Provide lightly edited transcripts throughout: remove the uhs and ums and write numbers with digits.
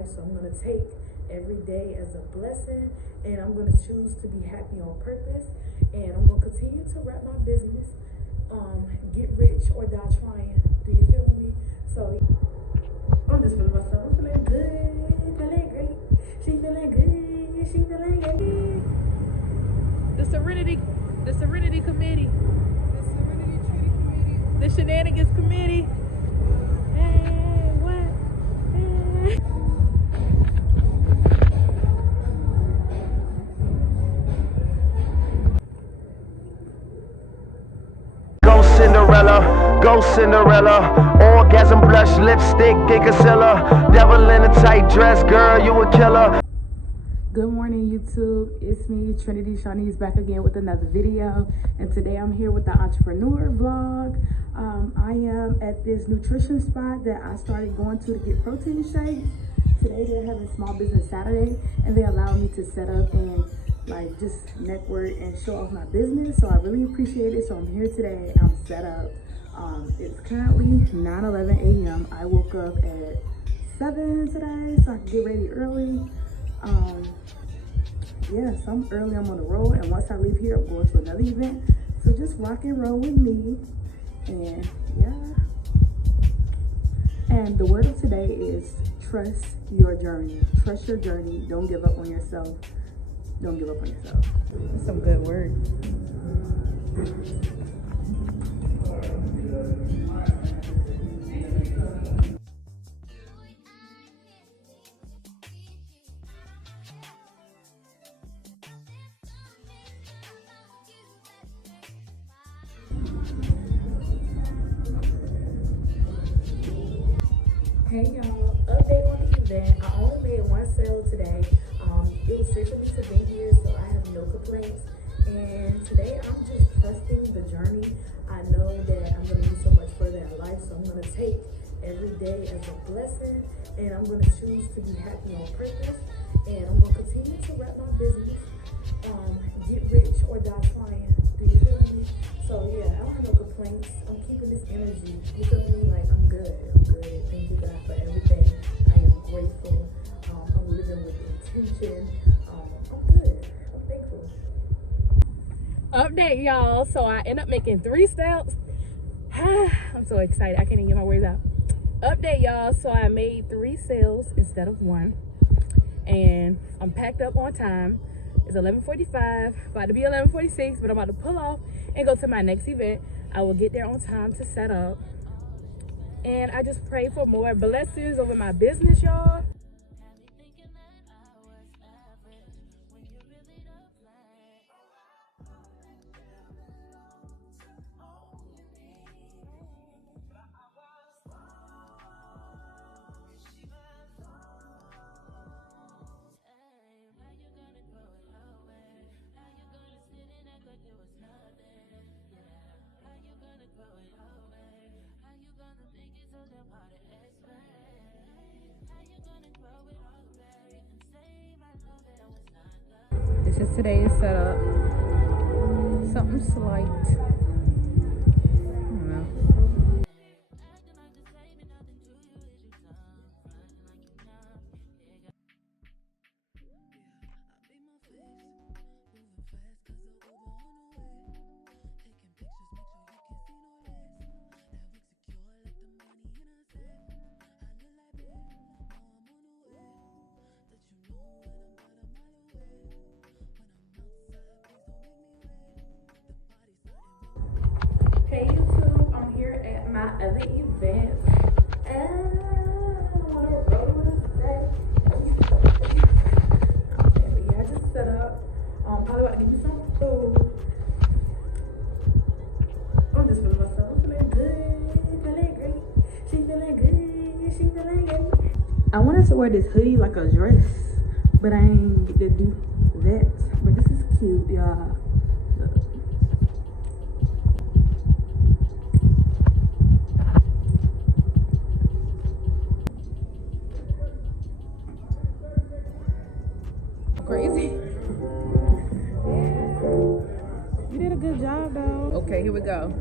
So I'm going to take every day as a blessing, and I'm going to choose to be happy on purpose, and I'm going to continue to rep my business, get rich or die trying. Do you feel me? So I'm just feeling myself. I'm feeling good, feeling great. She feeling good, she feeling great. The Serenity Committee, The Serenity Treaty Committee. the Shenanigans Committee. Hey, what? Hey. Go Cinderella, orgasm blush, lipstick, and concealer. Devil in a tight dress, girl, you a killer. Good morning, YouTube. It's me, Trinity Shawnee's, back again with another video. And today I'm here with the entrepreneur vlog. I am at this nutrition spot that I started going to get protein shakes. Today they're having Small Business Saturday, and they allow me to set up and like just network and show off my business. So I really appreciate it. So I'm here today. I'm set up. It's currently 9:11 a.m. I woke up at 7 today so I can get ready early. Yeah, so I'm early. I'm on the road, and once I leave here, I'm going to another event. So just rock and roll with me. And yeah. And the word of today is trust your journey. Trust your journey. Don't give up on yourself. Don't give up on yourself. That's some good words. Hey y'all, update on the event. I only made one sale today. It was free for me to be here, so I have no complaints. And today I'm just trusting the journey. I know that I'm going to be so much further in life, so I'm going to take every day as a blessing, and I'm going to choose to be happy on purpose, and I'm going to continue to rep my business, get rich or die trying. Do you feel me? So yeah, I don't have no complaints. I'm keeping this energy. You feel me? Like I'm good. I'm good. Thank you God for everything. I am grateful. I'm living with intention. I'm good. I'm thankful. Update, y'all. So I end up making 3 sales. I'm so excited. I can't even get my words out. Update, y'all. So I made 3 sales instead of 1, and I'm packed up on time. It's 11:45, about to be 11:46, but I'm about to pull off and go to my next event. I will get there on time to set up. And I just pray for more blessings over my business, y'all. This is today's setup. Something slight. I don't know. Hey YouTube, I'm here at my other event. And I want to roll with that. Okay, but yeah, I just set up. Probably about to give you some food. I'm just feeling myself. I'm feeling good, feeling great. She feeling good, she feeling great. I wanted to wear this hoodie like a dress, but I ain't get to do that. But this is cute, y'all. Crazy. You did a good job though. Okay, here we go.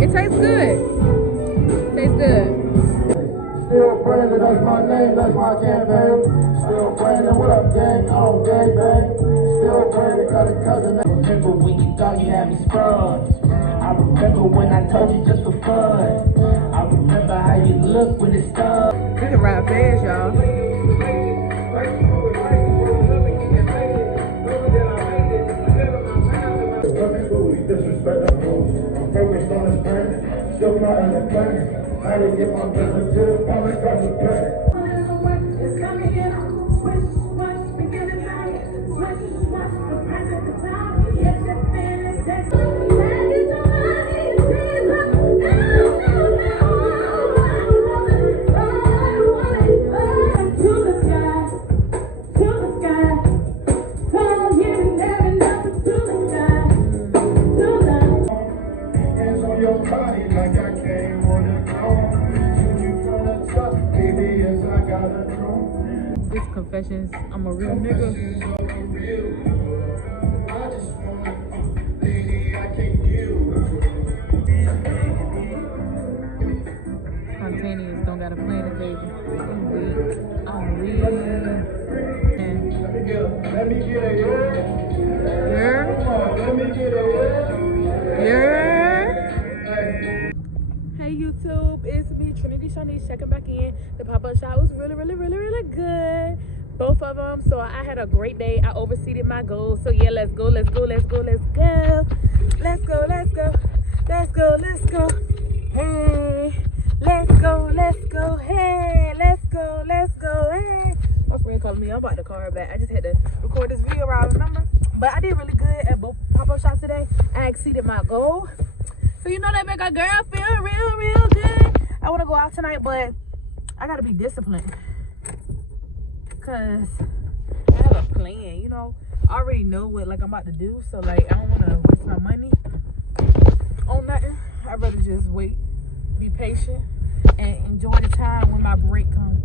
It tastes good. Tastes good. Still Brandon, that's my name, that's my campaign. Still Brandon, what up, gang? I don't gang bang. Still Brandon, got a cousin. I remember when you thought you had me sprung. I remember when I told you just for fun. I remember how you looked when it stung. We can ride fast, y'all. I'm focused on this plan, still not in the plan. How to get my business to the public, got the plan. It's coming in, switch, switch, beginning time, switch, switch, the present, the time, yes, the feeling, sex, your body like I came on the throne. Shoot you from the top, baby, yes, I got a throne. This confessions, I'm a real nigga. I just want lady, I can't use. Spontaneous, don't got a plan it, baby. I'm weak. Let me get a Yeah. Come on, let me get a Yeah. Hey YouTube, it's me, Trinity Shanice, checking back in. The pop-up shop was really good. Both of them. So I had a great day. I overseeded my goals. So yeah, let's go. Hey, let's go. Hey, hey. My friend called me. I'm about to call her back. I just had to record this video, I remember. But I did really good at both pop-up shops today. I exceeded my goal. So you know that make a girl feel real good. I want to go out tonight, but I got to be disciplined. Because I have a plan, you know. I already know what I'm about to do. So I don't want to waste my money on nothing. I'd rather just wait, be patient, and enjoy the time when my break comes.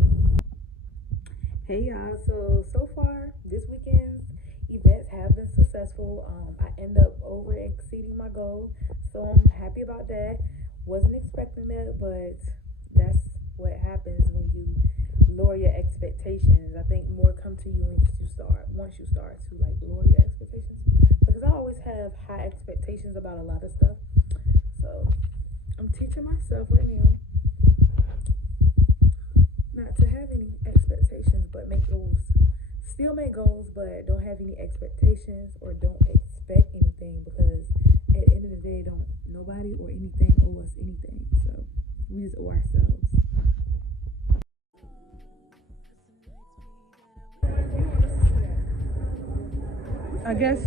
Hey y'all, so far this weekend's events have been successful. I end up over exceeding my goal, so I'm happy about that. Wasn't expecting that, but that's what happens when you lower your expectations. I think more come to you once you start to lower your expectations, because I always have high expectations about a lot of stuff. So I'm teaching myself right now not to have any expectations, but make goals. Still make goals, but don't have any expectations or don't expect anything, because at the end of the day, don't nobody or anything owe us anything. So we just owe ourselves. I guess.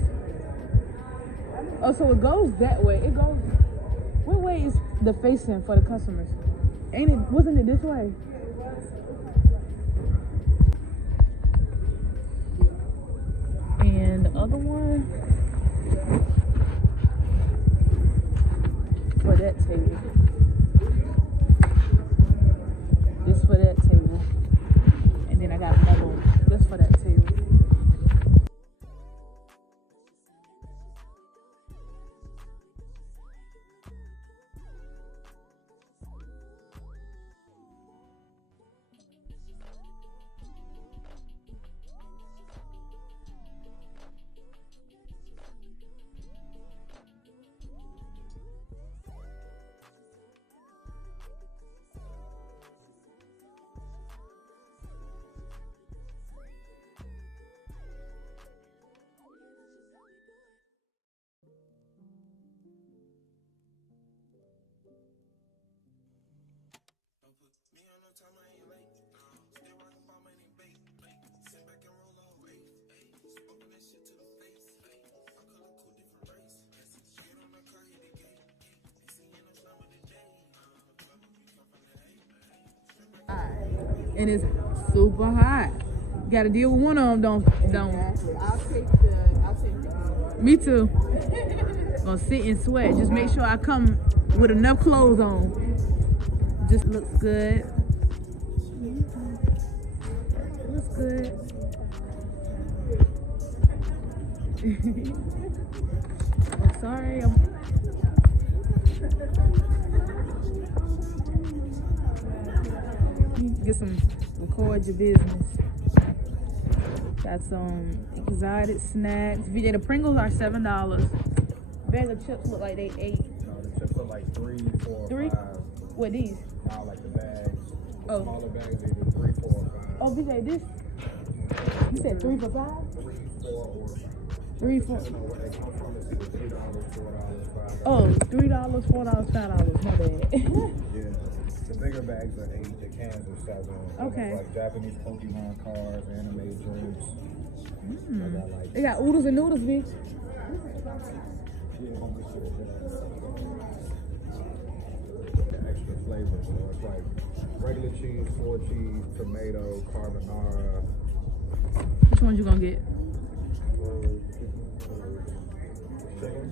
Oh, so it goes that way. It goes. What way is the facing for the customers? Wasn't it this way? And the other one for that table. This for that table. And then I got another one just for that table. And it's super hot. You gotta deal with one of them, don't. I'll take the. Me too. Gonna sit and sweat. Just make sure I come with enough clothes on. Just looks good. good. Oh, sorry. Get some, record your business. Got some exotic snacks. VJ, the Pringles are $7. Bag of chips look like they 8. No, the chips are like 3, 4, 3? 5. What, these? Now, like the bags. Oh. Smaller bags, they do 3, 4, 5. Oh, VJ, this? You said 3 for 5? 3, 4, or 5. 3, 4. I don't know where they come from. It's either $3, $4, $5. Oh, $3, $4, $5. My bad. Yeah. The bigger bags are 8. The cans are 7. Okay. Like Japanese Pokemon cards, anime drinks. I got like They got oodles and noodles, bitch. extra flavor. So it's like regular cheese, 4 cheese, tomato, carbonara. Which ones you gonna get? Chicken.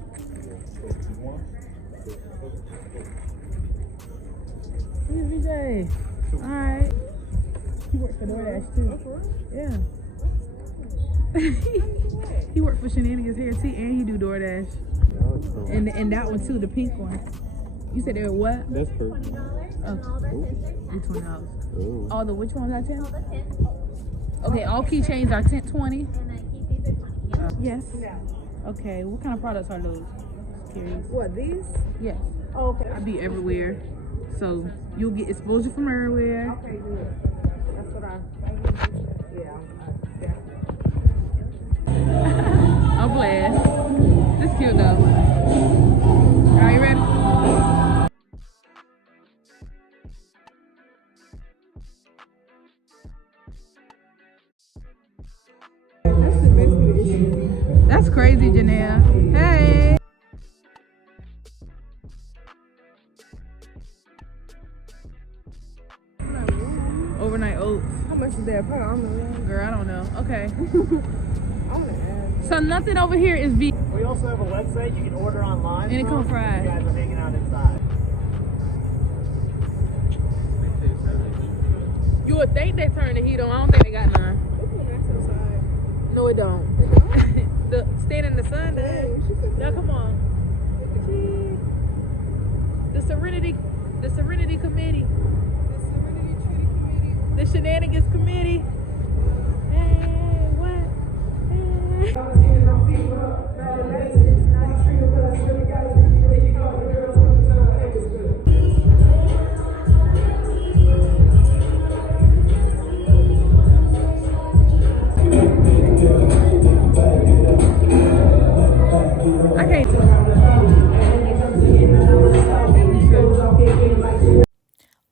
Where's VJ? Alright. He works for DoorDash too. Yeah. He worked for Shenanigans here too, and he do DoorDash. And that one too, the pink one. You said they were what? That's true. They $20. Ooh. All the which ones are 10? Okay, all keychains are 10, 20. Yes. Okay, what kind of products are those? Curious. What, these? Yes. Oh, okay. I be everywhere, so you'll get exposure from everywhere. Okay, good. That's what yeah. I'm blessed. This cute though. Are you ready? That's crazy, Janelle. Hey. Overnight oats. How much is that? Girl, I don't know. Okay. I want to ask. So nothing over here is vegan. We also have a website you can order online. And it comes fried. You guys are hanging out inside. You would think they turn the heat on. I don't think they got none. No, it don't. The stand in the sun does. Now come on. The Serenity Committee. The Shenanigans Committee. Hey, what? I can't.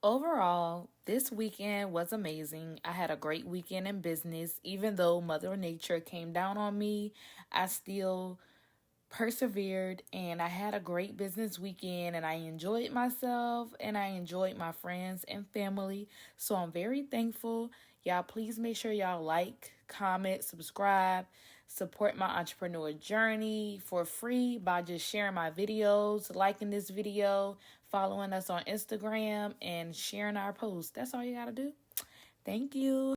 Overall, this weekend was amazing. I had a great weekend in business. Even though Mother Nature came down on me, I still persevered and I had a great business weekend and I enjoyed myself and I enjoyed my friends and family. So I'm very thankful. Y'all, please make sure y'all like, comment, subscribe, support my entrepreneur journey for free by just sharing my videos, liking this video, following us on Instagram, and sharing our posts. That's all you gotta do. Thank you.